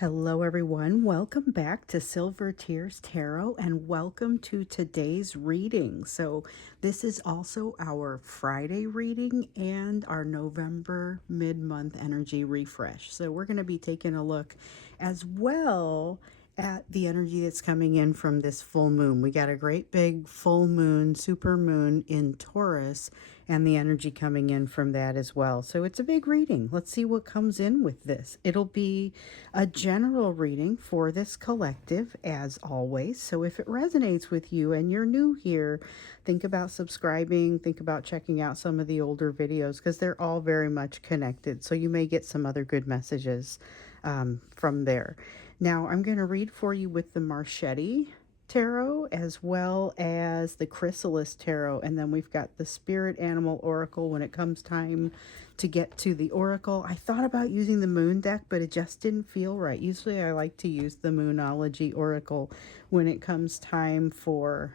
Hello, everyone. Welcome back to Silver Tears Tarot and welcome to today's reading. So, this is also our Friday reading and our November mid-month energy refresh. So, we're going to be taking a look as well at the energy that's coming in from this full moon. We got a great big full moon, super moon in Taurus, and the energy coming in from that as well. So it's a big reading. Let's see what comes in with this. It'll be a general reading for this collective, as always. So if it resonates with you and you're new here, think about subscribing, think about checking out some of the older videos because they're all very much connected. So you may get some other good messages from there. Now, I'm going to read for you with the Marchetti Tarot as well as the Chrysalis Tarot. And then we've got the Spirit Animal Oracle when it comes time to get to the Oracle. I thought about using the Moon deck, but it just didn't feel right. Usually I like to use the Moonology Oracle when it comes time for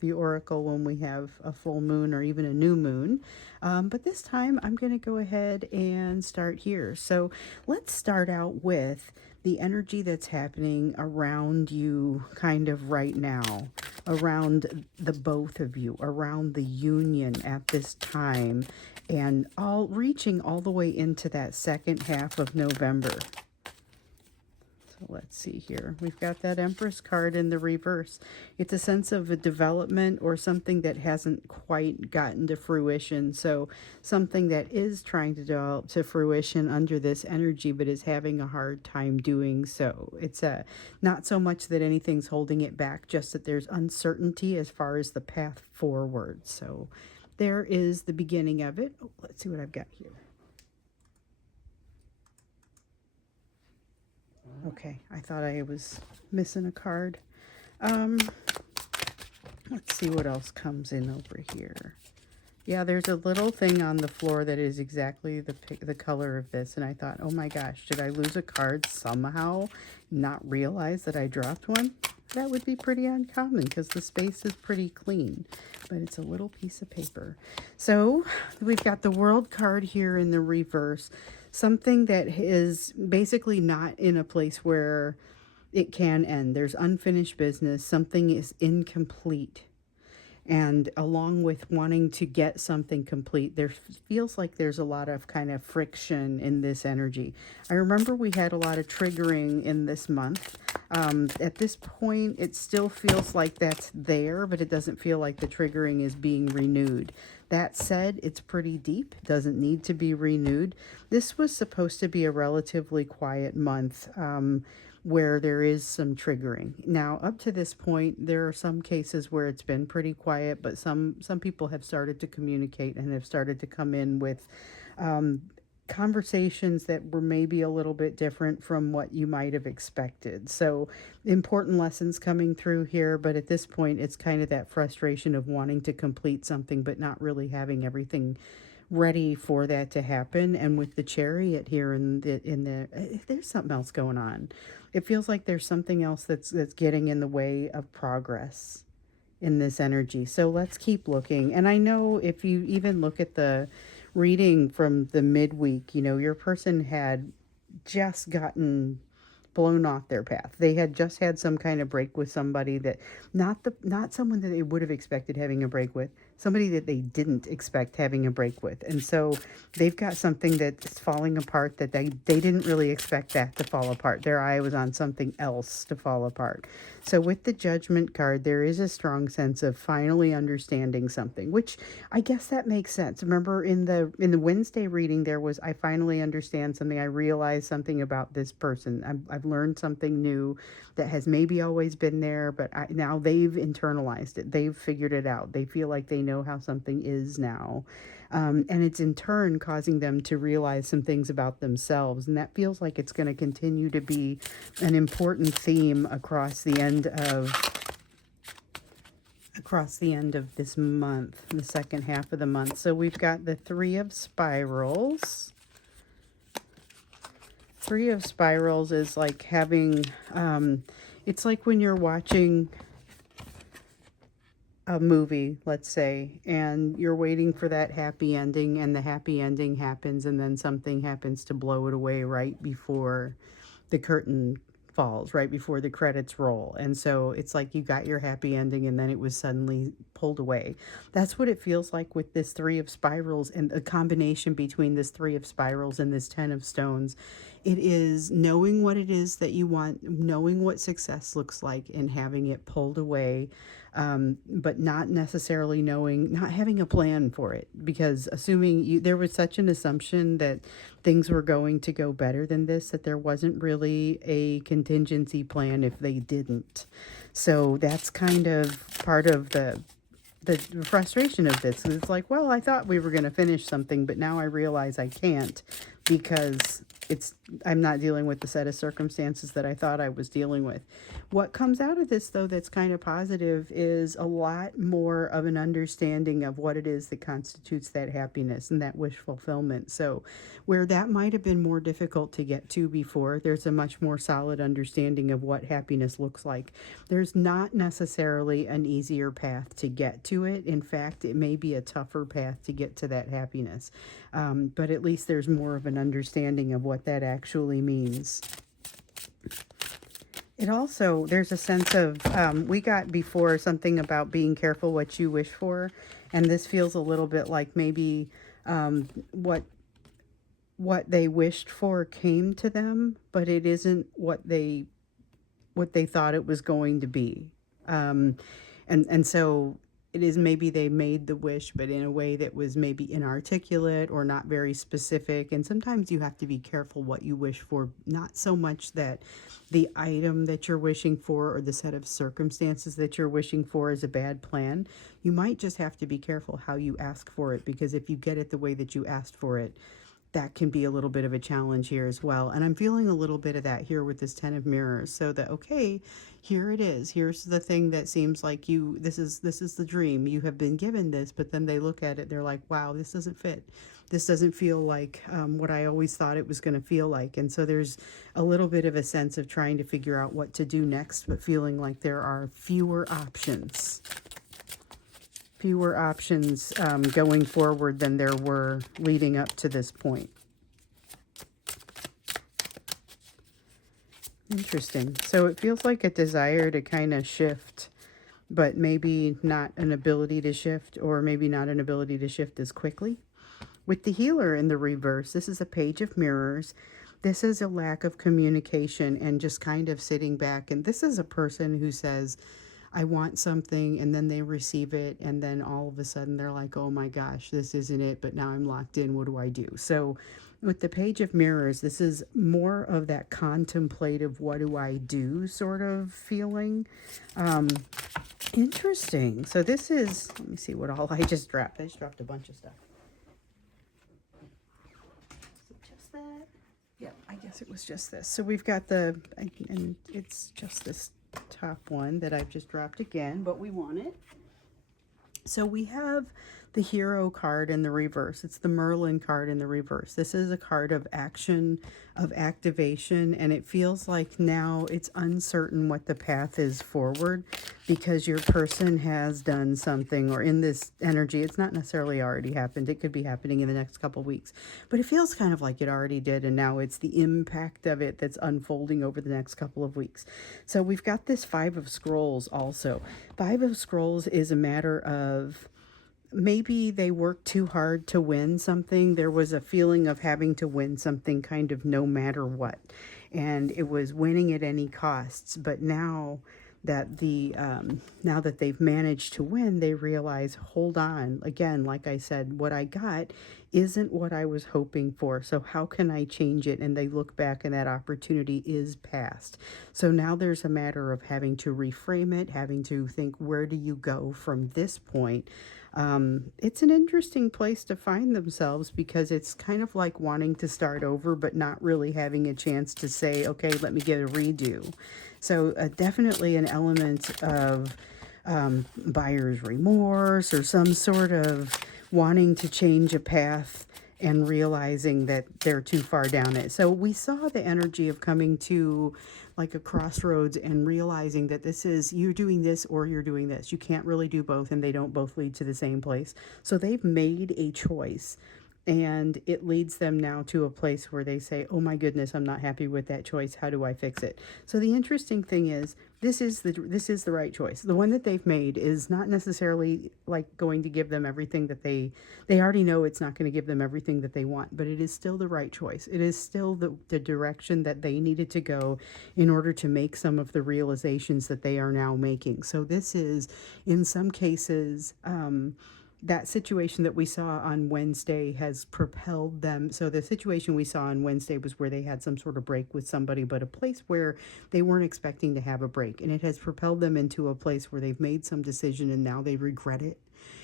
the Oracle when we have a full moon or even a new moon. But this time I'm going to go ahead and start here. So let's start out with the energy that's happening around you kind of right now, around the both of you, around the union at this time, and all reaching all the way into that second half of November. So let's see here. We've got that Empress card in the reverse. It's a sense of a development or something that hasn't quite gotten to fruition. So something that is trying to develop to fruition under this energy, but is having a hard time doing so. It's not so much that anything's holding it back, just that there's uncertainty as far as the path forward. So there is the beginning of it. Oh, let's see what I've got here. Okay, I thought I was missing a card. Let's see what else comes in over here. Yeah, there's a little thing on the floor that is exactly the color of this, and I thought, oh my gosh, did I lose a card somehow, not realize that I dropped one? That would be pretty uncommon because the space is pretty clean, but it's a little piece of paper. So we've got the World card here in the reverse, something that is basically not in a place where it can end. There's unfinished business. Something is incomplete. And along with wanting to get something complete, there feels like there's a lot of kind of friction in this energy. I remember we had a lot of triggering in this month. At this point, it still feels like that's there, but it doesn't feel like the triggering is being renewed. That said, it's pretty deep. It doesn't need to be renewed. This was supposed to be a relatively quiet month. Where there is some triggering. Now, up to this point, there are some cases where it's been pretty quiet, but some people have started to communicate and have started to come in with conversations that were maybe a little bit different from what you might have expected. So important lessons coming through here, but at this point, it's kind of that frustration of wanting to complete something, but not really having everything ready for that to happen. And with the Chariot here in the there's something else going on. It feels like there's something else that's getting in the way of progress in this energy. So let's keep looking. And I know if you even look at the reading from the midweek, you know, your person had just gotten blown off their path. They had just had some kind of break with somebody that not someone that they would have expected having a break with, somebody that they didn't expect having a break with. And so they've got something that's falling apart that they didn't really expect that to fall apart. Their eye was on something else to fall apart. So with the Judgment card, there is a strong sense of finally understanding something, which I guess that makes sense. Remember in the Wednesday reading, there was, I finally understand something. I realized something about this person. I've learned something new that has maybe always been there, but now they've internalized it. They've figured it out. They feel like they know how something is now. And it's in turn causing them to realize some things about themselves. And that feels like it's going to continue to be an important theme across the end of this month, the second half of the month. So we've got the Three of Spirals. Three of Spirals is like having, it's like when you're watching a movie, let's say, and you're waiting for that happy ending, and the happy ending happens, and then something happens to blow it away right before the curtain falls, right before the credits roll. And so it's like you got your happy ending and then it was suddenly pulled away. That's what it feels like with this Three of Spirals, and a combination between this Three of Spirals and this Ten of Stones. It is knowing what it is that you want, knowing what success looks like, and having it pulled away, but not necessarily knowing, not having a plan for it. Because assuming there was such an assumption that things were going to go better than this, that there wasn't really a contingency plan if they didn't. So that's kind of part of the frustration of this. It's like, well, I thought we were going to finish something, but now I realize I can't, because I'm not dealing with the set of circumstances that I thought I was dealing with. What comes out of this, though, that's kind of positive is a lot more of an understanding of what it is that constitutes that happiness and that wish fulfillment. So where that might have been more difficult to get to before, there's a much more solid understanding of what happiness looks like. There's not necessarily an easier path to get to it. In fact, it may be a tougher path to get to that happiness. But at least there's more of an understanding of what that actually means. It also, there's a sense of, we got before something about being careful what you wish for. And this feels a little bit like maybe what they wished for came to them, but it isn't what they thought it was going to be. And so it is, maybe they made the wish, but in a way that was maybe inarticulate or not very specific. And sometimes you have to be careful what you wish for, not so much that the item that you're wishing for or the set of circumstances that you're wishing for is a bad plan. You might just have to be careful how you ask for it, because if you get it the way that you asked for it, that can be a little bit of a challenge here as well. And I'm feeling a little bit of that here with this Ten of Mirrors. So that, okay, here it is. Here's the thing that seems like this is the dream. You have been given this, but then they look at it, they're like, wow, this doesn't fit. This doesn't feel like what I always thought it was going to feel like. And so there's a little bit of a sense of trying to figure out what to do next, but feeling like there are fewer options going forward than there were leading up to this point. Interesting. So it feels like a desire to kind of shift, but maybe not an ability to shift, or maybe not an ability to shift as quickly. With the Healer in the reverse, this is a Page of Mirrors. This is a lack of communication and just kind of sitting back. And this is a person who says, I want something, and then they receive it, and then all of a sudden they're like, oh my gosh, this isn't it, but now I'm locked in, what do I do? So with the Page of Mirrors, this is more of that contemplative, what do I do sort of feeling. Interesting. So this is, let me see what all I just dropped. I just dropped a bunch of stuff. Is it just that? Yeah, I guess it was just this. So we've got and it's just this top one that I've just dropped again, but we want it. So we have the Hero card in the reverse. It's the Merlin card in the reverse. This is a card of action, of activation, and it feels like now it's uncertain what the path is forward, because your person has done something, or in this energy, it's not necessarily already happened. It could be happening in the next couple weeks, but it feels kind of like it already did, and now it's the impact of it that's unfolding over the next couple of weeks. So we've got this Five of Scrolls also. Five of Scrolls is a matter of, maybe they worked too hard to win something. There was a feeling of having to win something kind of no matter what. And it was winning at any costs. But now that now that they've managed to win, they realize, hold on, again, like I said, what I got isn't what I was hoping for. So how can I change it? And they look back and that opportunity is past. So now there's a matter of having to reframe it, having to think, where do you go from this point? It's an interesting place to find themselves, because it's kind of like wanting to start over, but not really having a chance to say, okay, let me get a redo. So definitely an element of buyer's remorse, or some sort of wanting to change a path and realizing that they're too far down it. So we saw the energy of coming to like a crossroads and realizing that this is, you're doing this or you're doing this. You can't really do both, and they don't both lead to the same place. So they've made a choice. And it leads them now to a place where they say, oh my goodness, I'm not happy with that choice. How do I fix it? So the interesting thing is, this is the right choice. The one that they've made is not necessarily like going to give them everything that they already know it's not going to give them everything that they want, but it is still the right choice. It is still the direction that they needed to go in order to make some of the realizations that they are now making. So this is, in some cases, that situation that we saw on Wednesday has propelled them. So the situation we saw on Wednesday was where they had some sort of break with somebody, but a place where they weren't expecting to have a break. And it has propelled them into a place where they've made some decision and now they regret it.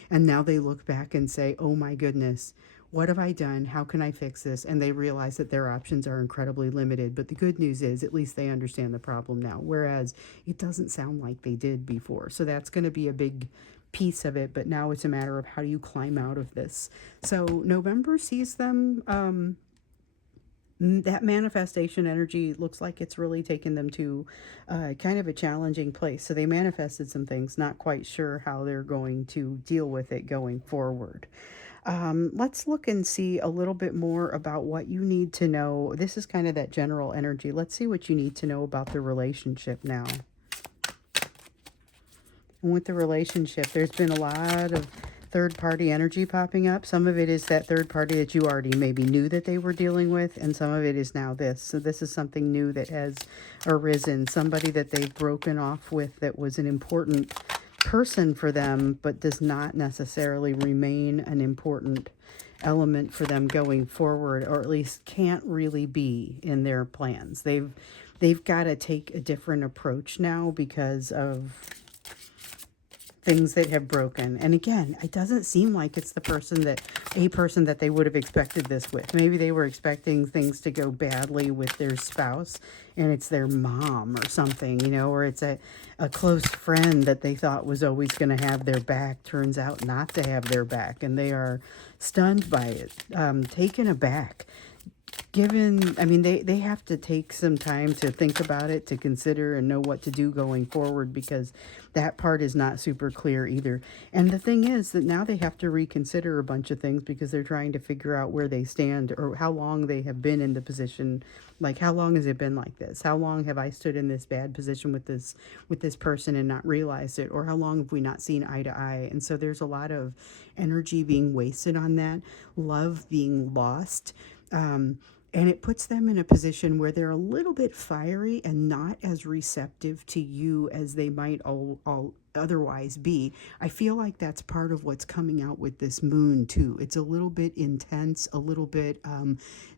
And now they look back and say, oh my goodness, what have I done? How can I fix this? And they realize that their options are incredibly limited. But the good news is, at least they understand the problem now, whereas it doesn't sound like they did before. So that's going to be a big piece of it. But now it's a matter of how do you climb out of this? So November sees them, that manifestation energy looks like it's really taken them to kind of a challenging place. So they manifested some things, not quite sure how they're going to deal with it going forward. Let's look and see a little bit more about what you need to know. This is kind of that general energy. Let's see what you need to know about the relationship now. And with the relationship, there's been a lot of third-party energy popping up. Some of it is that third party that you already maybe knew that they were dealing with, and some of it is now this. So this is something new that has arisen, somebody that they've broken off with that was an important person for them, but does not necessarily remain an important element for them going forward, or at least can't really be in their plans. They've got to take a different approach now because of things that have broken. And again, it doesn't seem like it's a person that they would have expected this with. Maybe they were expecting things to go badly with their spouse and it's their mom or something, or it's a close friend that they thought was always going to have their back, turns out not to have their back, and they are stunned by it, taken aback. They have to take some time to think about it, to consider and know what to do going forward, because that part is not super clear either. And the thing is that now they have to reconsider a bunch of things because they're trying to figure out where they stand or how long they have been in the position. Like, how long has it been like this? How long have I stood in this bad position with this person and not realized it? Or how long have we not seen eye to eye? And so there's a lot of energy being wasted on that, love being lost. And it puts them in a position where they're a little bit fiery and not as receptive to you as they might all otherwise be. I feel like that's part of what's coming out with this moon too. It's a little bit intense, a little bit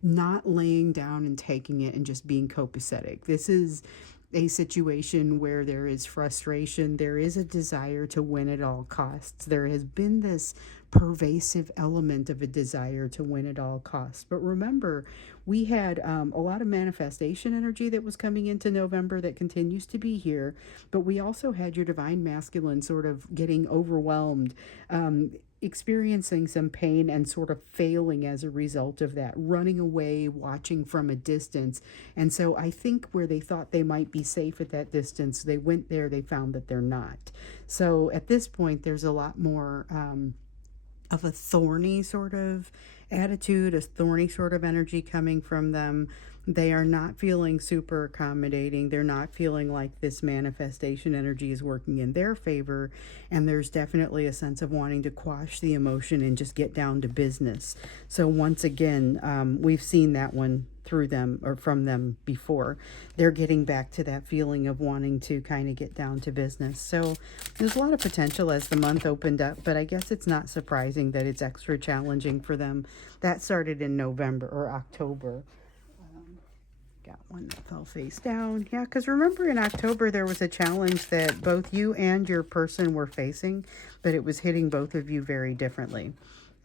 not laying down and taking it and just being copacetic. This is a situation where there is frustration. There is a desire to win at all costs. There has been this pervasive element of a desire to win at all costs. But remember, we had a lot of manifestation energy that was coming into November that continues to be here. But we also had your divine masculine sort of getting overwhelmed, experiencing some pain and sort of failing as a result of that, running away, watching from a distance. And so I think where they thought they might be safe at that distance, they went there, they found that they're not. So at this point, there's a lot more of a thorny sort of attitude, a thorny sort of energy coming from them. They are not feeling super accommodating. They're not feeling like this manifestation energy is working in their favor. And there's definitely a sense of wanting to quash the emotion and just get down to business. So once again, we've seen that one through them or from them before. They're getting back to that feeling of wanting to kind of get down to business. So there's a lot of potential as the month opened up, but I guess it's not surprising that it's extra challenging for them. That started in November or October. Got one that fell face down. Yeah, because remember in October there was a challenge that both you and your person were facing, but it was hitting both of you very differently.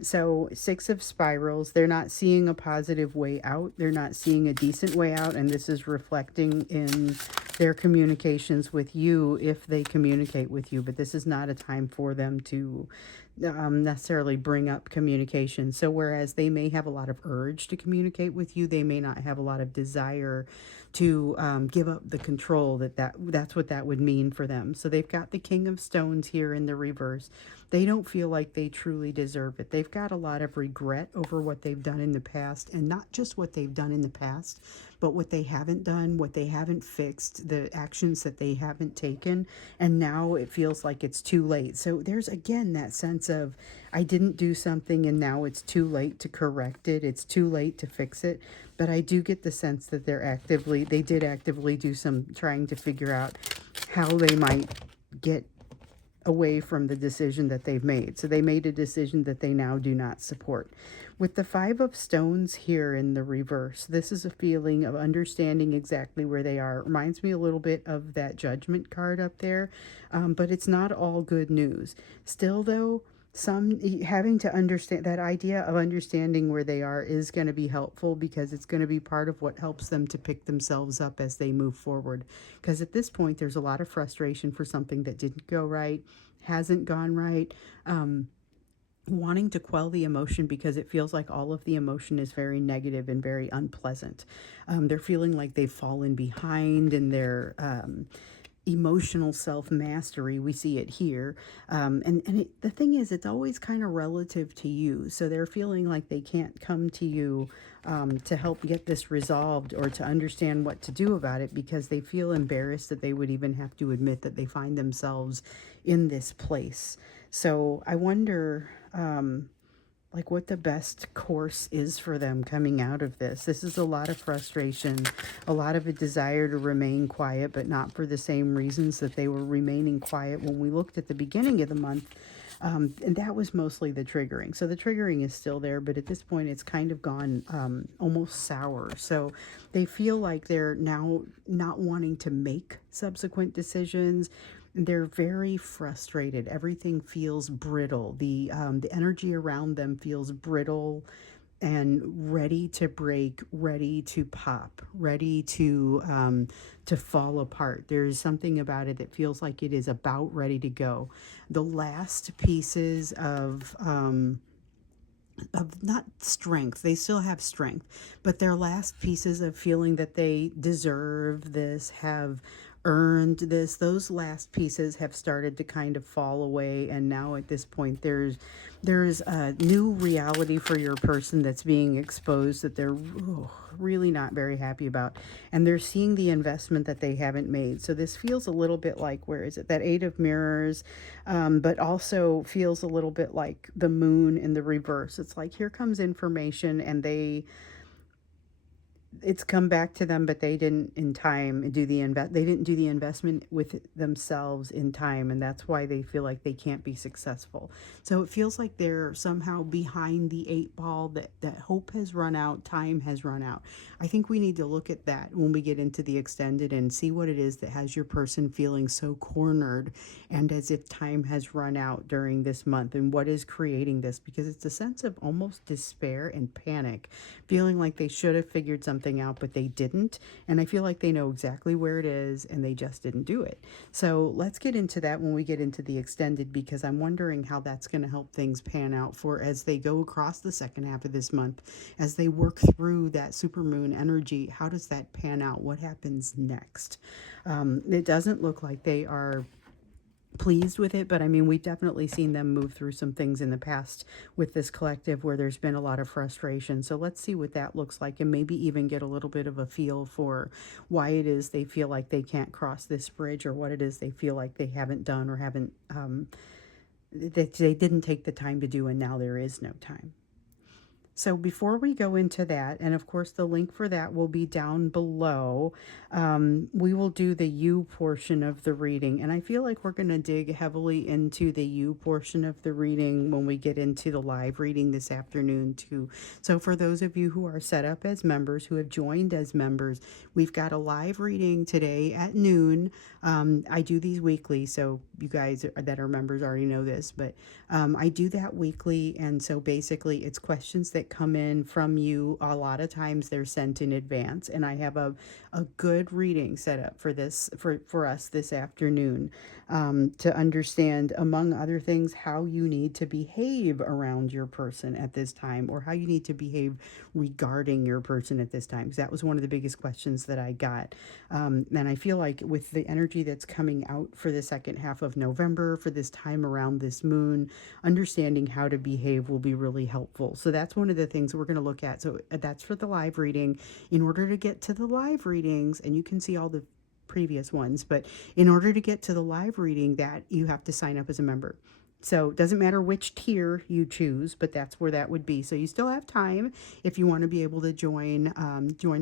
So 6 of spirals, they're not seeing a positive way out. They're not seeing a decent way out, and this is reflecting in their communications with you if they communicate with you. But this is not a time for them to necessarily bring up communication. So whereas they may have a lot of urge to communicate with you, they may not have a lot of desire to give up the control that's what that would mean for them. So they've got the King of Stones here in the reverse. They don't feel like they truly deserve it. They've got a lot of regret over what they've done in the past, and not just what they've done in the past, but what they haven't done, what they haven't fixed, the actions that they haven't taken, and now it feels like it's too late. So there's again that sense of, I didn't do something and now it's too late to correct it, it's too late to fix it. But I do get the sense that they did actively do some trying to figure out how they might get away from the decision that they've made. So they made a decision that they now do not support. With the Five of Stones here in the reverse, this is a feeling of understanding exactly where they are. It reminds me a little bit of that Judgment card up there, but it's not all good news. Still, though, some having to understand that idea of understanding where they are is going to be helpful, because it's going to be part of what helps them to pick themselves up as they move forward. Because at this point there's a lot of frustration for something that didn't go right, hasn't gone right, wanting to quell the emotion because it feels like all of the emotion is very negative and very unpleasant. They're feeling like they've fallen behind in their emotional self-mastery. We see it here, the thing is, it's always kind of relative to you, so they're feeling like they can't come to you to help get this resolved or to understand what to do about it, because they feel embarrassed that they would even have to admit that they find themselves in this place. So I wonder like what the best course is for them coming out of this. This is a lot of frustration, a lot of a desire to remain quiet, but not for the same reasons that they were remaining quiet when we looked at the beginning of the month. And that was mostly the triggering. So the triggering is still there, but at this point it's kind of gone almost sour. So they feel like they're now not wanting to make subsequent decisions. They're very frustrated. Everything feels brittle. The energy around them feels brittle and ready to break, ready to pop, ready to fall apart. There's something about it that feels like it is about ready to go. The last pieces of not strength, they still have strength, but their last pieces of feeling that they deserve this, have earned this, those last pieces have started to kind of fall away. And now at this point there's a new reality for your person that's being exposed that they're really not very happy about, and they're seeing the investment that they haven't made. So this feels a little bit like, where is it, that Eight of Mirrors, but also feels a little bit like the Moon in the reverse. It's like, here comes information, and it's come back to them, but they didn't in time do they didn't do the investment with themselves in time, and that's why they feel like they can't be successful. So it feels like they're somehow behind the eight ball, that hope has run out, time has run out. I think we need to look at that when we get into the extended and see what it is that has your person feeling so cornered and as if time has run out during this month, and what is creating this, because it's a sense of almost despair and panic, feeling like they should have figured something out, but they didn't. And I feel like they know exactly where it is and they just didn't do it. So let's get into that when we get into the extended, because I'm wondering how that's going to help things pan out for as they go across the second half of this month, as they work through that supermoon energy. How does that pan out? What happens next? It doesn't look like they are pleased with it, but I mean, we've definitely seen them move through some things in the past with this collective where there's been a lot of frustration. So let's see what that looks like, and maybe even get a little bit of a feel for why it is they feel like they can't cross this bridge, or what it is they feel like they haven't done or haven't that they didn't take the time to do, and now there is no time. So before we go into that, and of course the link for that will be down below, we will do the you portion of the reading. And I feel like we're going to dig heavily into the you portion of the reading when we get into the live reading this afternoon too. So for those of you who are set up as members, who have joined as members, we've got a live reading today at noon. I do these weekly, so you guys that are members already know this, but I do that weekly. And so basically it's questions that that come in from you, a lot of times they're sent in advance. And I have a good reading set up for this, for us this afternoon, to understand, among other things, how you need to behave around your person at this time, or how you need to behave regarding your person at this time. Because that was one of the biggest questions that I got. And I feel like with the energy that's coming out for the second half of November, for this time around this moon, understanding how to behave will be really helpful. So that's one of the things we're going to look at. So that's for the live reading. In order to get to the live readings, and you can see all the previous ones, but in order to get to the live reading, that you have to sign up as a member. So it doesn't matter which tier you choose, but that's where that would be. So you still have time if you want to be able to join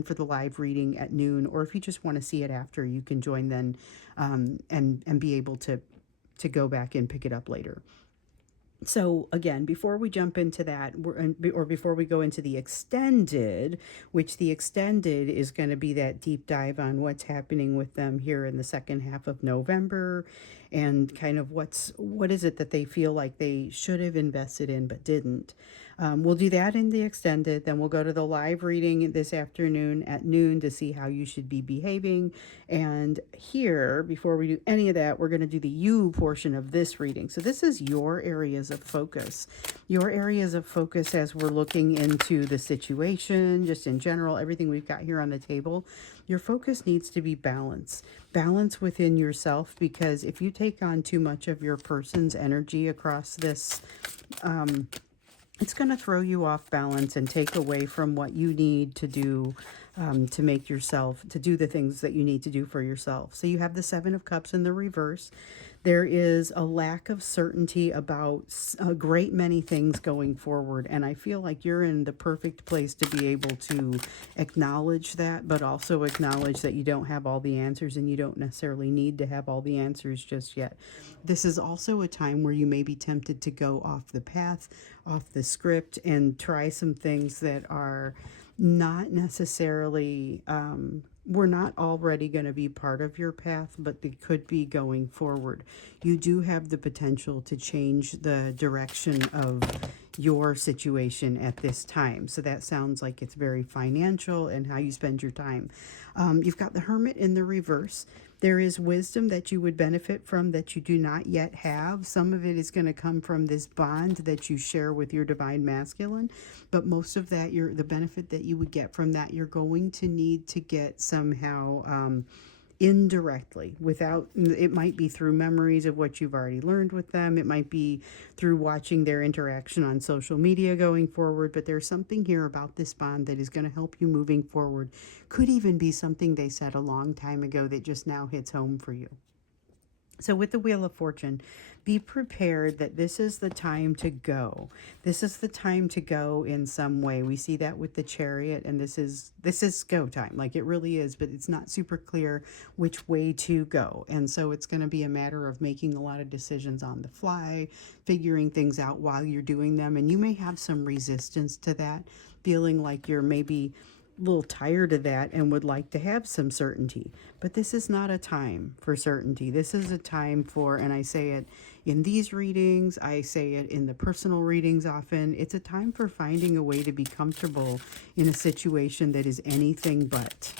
for the live reading at noon, or if you just want to see it after, you can join then, and be able to go back and pick it up later. So again, before we jump into that, or before we go into the extended, which the extended is going to be that deep dive on what's happening with them here in the second half of November, and kind of what is it that they feel like they should have invested in but didn't. We'll do that in the extended. Then we'll go to the live reading this afternoon at noon to see how you should be behaving. And here, before we do any of that, we're going to do the you portion of this reading. So this is your areas of focus. Your areas of focus as we're looking into the situation, just in general, everything we've got here on the table. Your focus needs to be balance. Balance within yourself, because if you take on too much of your person's energy across this, it's going to throw you off balance and take away from what you need to do, to make yourself, to do the things that you need to do for yourself. So you have the Seven of Cups in the reverse. There is a lack of certainty about a great many things going forward. And I feel like you're in the perfect place to be able to acknowledge that, but also acknowledge that you don't have all the answers, and you don't necessarily need to have all the answers just yet. This is also a time where you may be tempted to go off the path, off the script, and try some things that are not necessarily, we're not already going to be part of your path, but they could be going forward. You do have the potential to change the direction of your situation at this time. So that sounds like it's very financial and how you spend your time. You've got the Hermit in the reverse. There is wisdom that you would benefit from that you do not yet have. Some of it is going to come from this bond that you share with your divine masculine, but most of that, the benefit that you would get from that, you're going to need to get somehow, indirectly, without, it might be through memories of what you've already learned with them, it might be through watching their interaction on social media going forward, but there's something here about this bond that is going to help you moving forward. Could even be something they said a long time ago that just now hits home for you. So with the Wheel of Fortune, be prepared that this is the time to go. This is the time to go in some way. We see that with the Chariot, and this is go time. Like, it really is, but it's not super clear which way to go. And so it's going to be a matter of making a lot of decisions on the fly, figuring things out while you're doing them. And you may have some resistance to that, feeling like you're maybe a little tired of that and would like to have some certainty. But this is not a time for certainty. This is a time for, and I say it in these readings, I say it in the personal readings often, it's a time for finding a way to be comfortable in a situation that is anything but.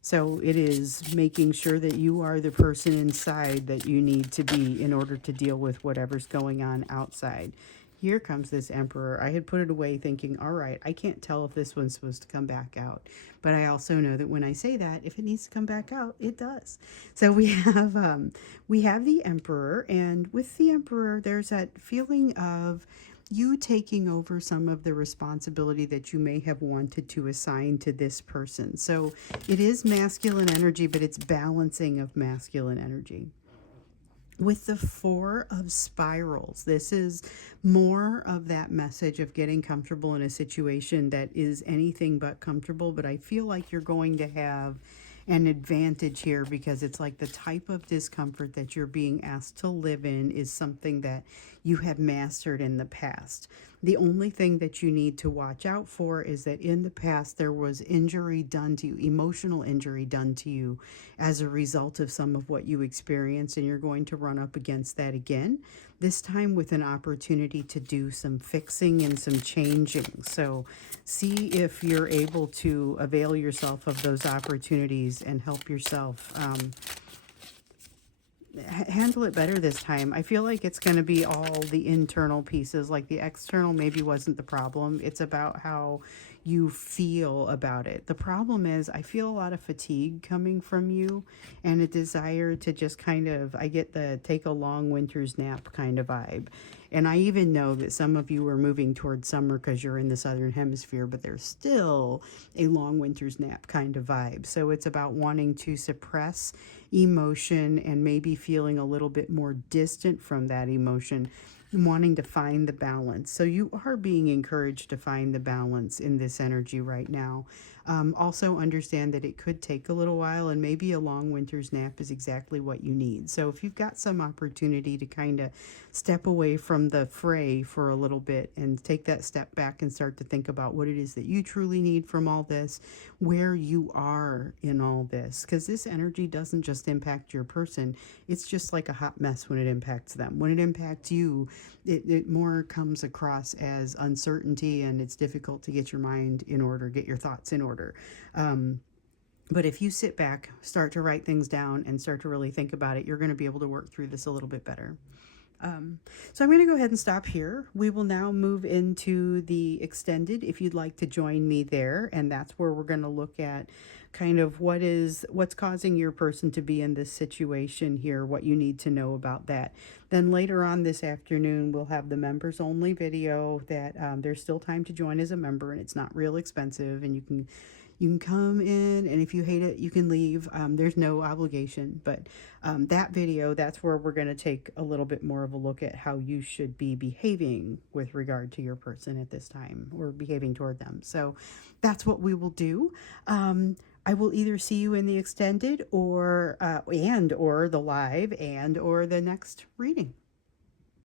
So it is making sure that you are the person inside that you need to be in order to deal with whatever's going on outside. Here comes this Emperor. I had put it away thinking, all right, I can't tell if this one's supposed to come back out. But I also know that when I say that, if it needs to come back out, it does. So we have the Emperor, and with the Emperor, there's that feeling of you taking over some of the responsibility that you may have wanted to assign to this person. So it is masculine energy, but it's balancing of masculine energy. With the Four of Spirals, this is more of that message of getting comfortable in a situation that is anything but comfortable, but I feel like you're going to have an advantage here, because it's like the type of discomfort that you're being asked to live in is something that you have mastered in the past. The only thing that you need to watch out for is that in the past there was injury done to you, emotional injury done to you as a result of some of what you experienced, and you're going to run up against that again, this time with an opportunity to do some fixing and some changing. So see if you're able to avail yourself of those opportunities and help yourself handle it better this time. I feel like it's going to be all the internal pieces, like the external maybe wasn't the problem. It's about how you feel about it. The problem is I feel a lot of fatigue coming from you and a desire to just kind of, I get the take a long winter's nap kind of vibe. And I even know that some of you are moving towards summer because you're in the southern hemisphere, but there's still a long winter's nap kind of vibe. So it's about wanting to suppress emotion and maybe feeling a little bit more distant from that emotion, wanting to find the balance. So you are being encouraged to find the balance in this energy right now. Also understand that it could take a little while, and maybe a long winter's nap is exactly what you need. So if you've got some opportunity to kind of step away from the fray for a little bit and take that step back and start to think about what it is that you truly need from all this, where you are in all this, because this energy doesn't just impact your person. It's just like a hot mess when it impacts them. When it impacts you, it more comes across as uncertainty, and it's difficult to get your mind in order, get your thoughts in order. But if you sit back, start to write things down, and start to really think about it, you're going to be able to work through this a little bit better. So I'm going to go ahead and stop here. We will now move into the extended if you'd like to join me there. And that's where we're going to look at kind of what's causing your person to be in this situation here, what you need to know about that. Then later on this afternoon, we'll have the members only video that there's still time to join as a member, and it's not real expensive, and you can come in, and if you hate it, you can leave. There's no obligation, but that video, that's where we're going to take a little bit more of a look at how you should be behaving with regard to your person at this time, or behaving toward them. So that's what we will do. I will either see you in the extended or the live, and or the next reading.